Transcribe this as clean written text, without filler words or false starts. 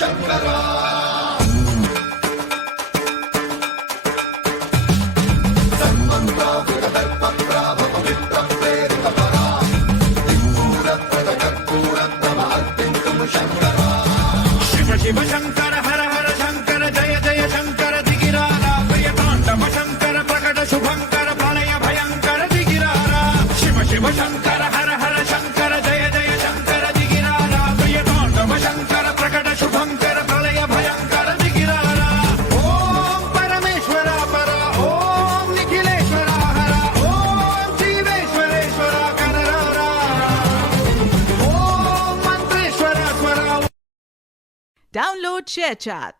శంకరా శివ శంకర హర హర శంకర జయ జయ శంకర దిగిరారా ప్రియ తాండవ శంకర ప్రకట శుభంకర ప్రళయ భయంకర దిగిరారా శివ శివ శంకర హర హర శంకర జయ జయ శంకర దిగిరారా ప్రియ తాండవ శంకర ప్రకట శుభంకర ప్రళయ భయంకర దిగిరారా ఓం పరమేశ్వర పర ఓం నిఖిలేశ్వర హర ఓం జీవేశ్వరేశ్వర కనరారా ఓం మంత్రేశ్వర స్వర. Download ShareChat.